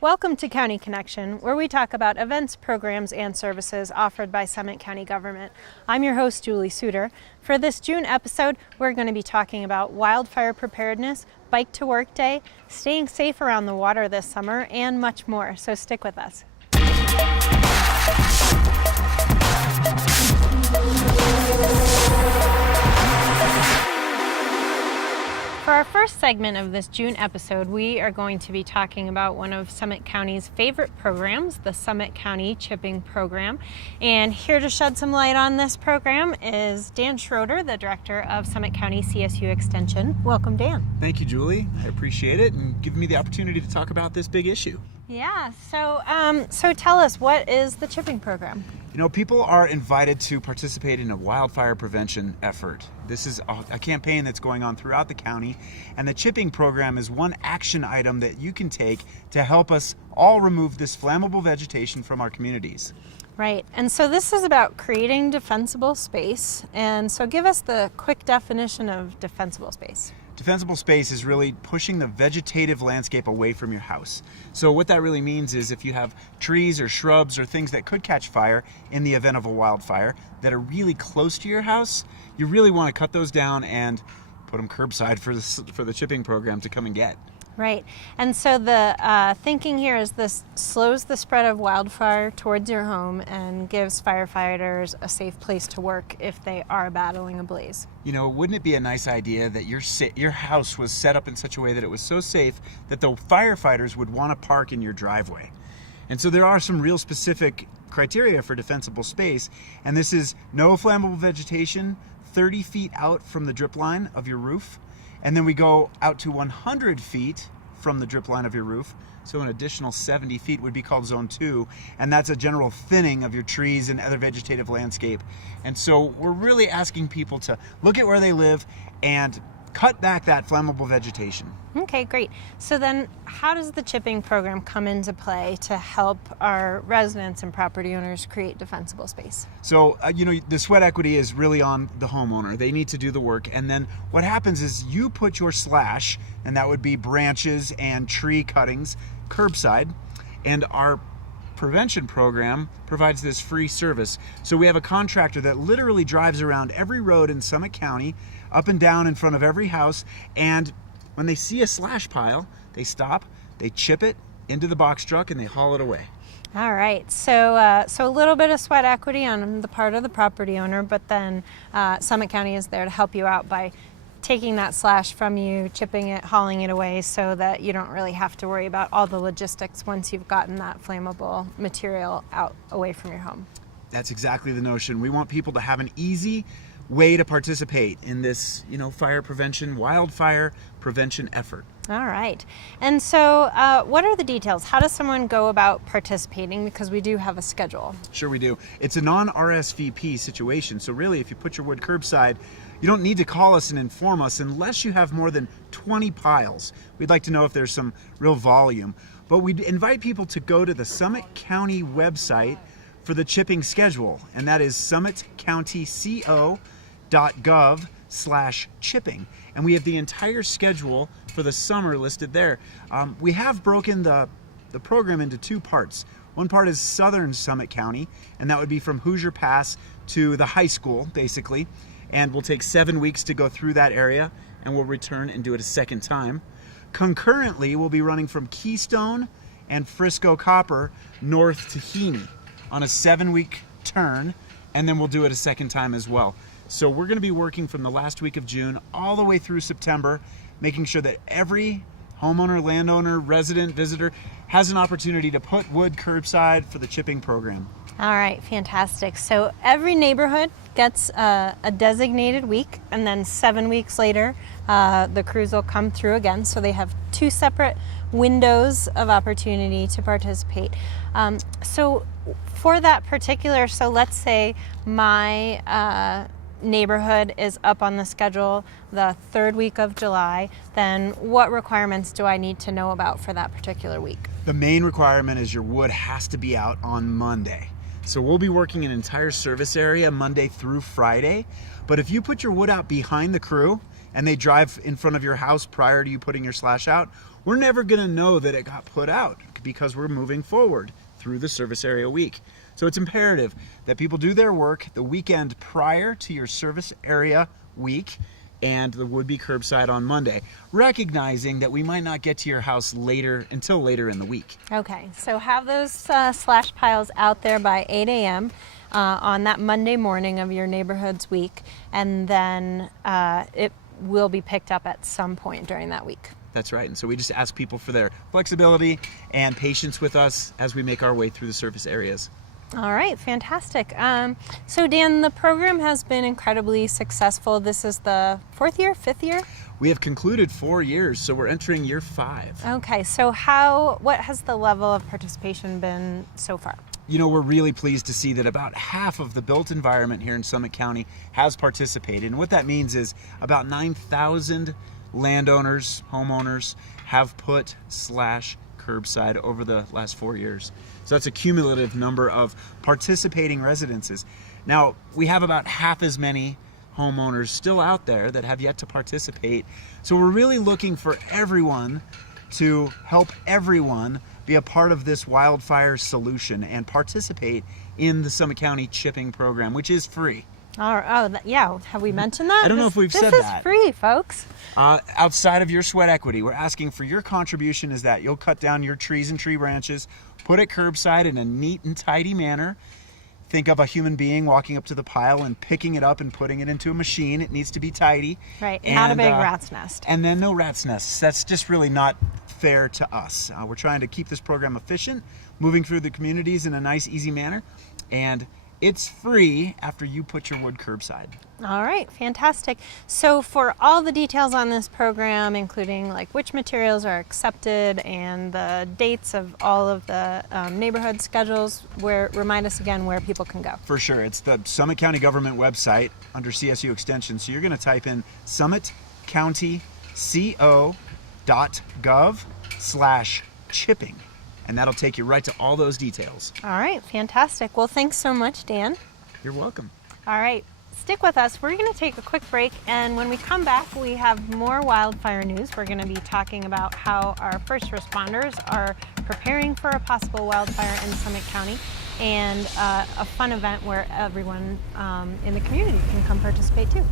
Welcome to County Connection, where we talk about events, programs, and services offered by Summit County government. I'm your host, Julie SUTOR. For this June episode, we're going to be talking about wildfire preparedness, Bike to Work Day, staying safe around the water this summer, and much more. So stick with us. For our first segment of this June episode, we are going to be talking about one of Summit County's favorite programs, the Summit County Chipping Program. And here to shed some light on this program is Dan Schroeder, the director of Summit County CSU Extension. Welcome, Dan. Thank you, Julie. I appreciate it and giving me the opportunity to talk about this big issue. Yeah, so tell us, what is the chipping program? You know, people are invited to participate in a wildfire prevention effort. This is a campaign that's going on throughout the county, and the chipping program is one action item that you can take to help us all remove this flammable vegetation from our communities. Right, and so this is about creating defensible space, and so give us the quick definition of defensible space. Defensible space is really pushing the vegetative landscape away from your house. So what that really means is if you have trees or shrubs or things that could catch fire in the event of a wildfire that are really close to your house, you really want to cut those down and put them curbside for the chipping program to come and get. Right, and so the thinking here is this slows the spread of wildfire towards your home and gives firefighters a safe place to work if they are battling a blaze. You know, wouldn't it be a nice idea that your house was set up in such a way that it was so safe that the firefighters would want to park in your driveway? And so there are some real specific criteria for defensible space, and this is no flammable vegetation 30 feet out from the drip line of your roof. And then we go out to 100 feet from the drip line of your roof. So an additional 70 feet would be called zone 2. And that's a general thinning of your trees and other vegetative landscape. And so we're really asking people to look at where they live and cut back that flammable vegetation. Okay, great. So then how does the chipping program come into play to help our residents and property owners create defensible space? So, the sweat equity is really on the homeowner. They need to do the work. And then what happens is you put your slash, and that would be branches and tree cuttings, curbside, and our prevention program provides this free service. So we have a contractor that literally drives around every road in Summit County, up and down in front of every house, and when they see a slash pile, they stop, they chip it into the box truck, and they haul it away. All right, so a little bit of sweat equity on the part of the property owner, but then Summit County is there to help you out by taking that slash from you, chipping it, hauling it away, so that you don't really have to worry about all the logistics once you've gotten that flammable material out away from your home. That's exactly the notion. We want people to have an easy way to participate in this, fire prevention, wildfire prevention effort. All right. And so what are the details? How does someone go about participating? Because we do have a schedule. Sure we do. It's a non-RSVP situation. So really, if you put your wood curbside, you don't need to call us and inform us unless you have more than 20 piles. We'd like to know if there's some real volume. But we'd invite people to go to the Summit County website for the chipping schedule, and that is summitcountyco.gov/chipping. And we have the entire schedule for the summer listed there. We have broken the program into two parts. One part is southern Summit County, and that would be from Hoosier Pass to the high school, basically. And we'll take 7 weeks to go through that area, and we'll return and do it a second time. Concurrently, we'll be running from Keystone and Frisco Copper north to Heaney on a 7-week turn, and then we'll do it a second time as well. So we're going to be working from the last week of June all the way through September, making sure that every homeowner, landowner, resident, visitor has an opportunity to put wood curbside for the chipping program. All right, fantastic. So every neighborhood gets a designated week, and then 7 weeks later, the crews will come through again. So they have two separate windows of opportunity to participate. So for that particular, so let's say my neighborhood is up on the schedule the third week of July, then what requirements do I need to know about for that particular week? The main requirement is your wood has to be out on Monday. So we'll be working an entire service area Monday through Friday. But if you put your wood out behind the crew and they drive in front of your house prior to you putting your slash out, we're never going to know that it got put out week because we're moving forward through the service area week. So it's imperative that people do their work the weekend prior to your service area week and the would-be curbside on Monday, recognizing that we might not get to your house until later in the week. Okay, so have those slash piles out there by 8 a.m. On that Monday morning of your neighborhood's week, and then it will be picked up at some point during that week. That's right, and so we just ask people for their flexibility and patience with us as we make our way through the service areas. All right, fantastic. So Dan, the program has been incredibly successful. This is the fifth year? We have concluded 4 years, so we're entering year 5. Okay, so what has the level of participation been so far? You know, we're really pleased to see that about half of the built environment here in Summit County has participated. And what that means is about 9,000 landowners, homeowners have put /curbside over the last 4 years. So that's a cumulative number of participating residences. Now, we have about half as many homeowners still out there that have yet to participate. So we're really looking for everyone to help everyone be a part of this wildfire solution and participate in the Summit County chipping program, which is free. Yeah. Have we mentioned that? I don't know if we've said that. This is free, folks. Outside of your sweat equity, we're asking for your contribution is that you'll cut down your trees and tree branches, put it curbside in a neat and tidy manner. Think of a human being walking up to the pile and picking it up and putting it into a machine. It needs to be tidy. Right, not a big rat's nest. And then no rat's nests. That's just really not fair to us. We're trying to keep this program efficient, moving through the communities in a nice, easy manner. And it's free after you put your wood curbside. All right, fantastic. So for all the details on this program, including like which materials are accepted and the dates of all of the neighborhood schedules, remind us again where people can go. For sure. It's the Summit County Government website under CSU Extension. So you're going to type in summitcountyco.gov/chipping. And that'll take you right to all those details. All right, fantastic. Well, thanks so much, Dan. You're welcome. All right, stick with us. We're going to take a quick break, and when we come back, we have more wildfire news. We're going to be talking about how our first responders are preparing for a possible wildfire in Summit County, and a fun event where everyone in the community can come participate too.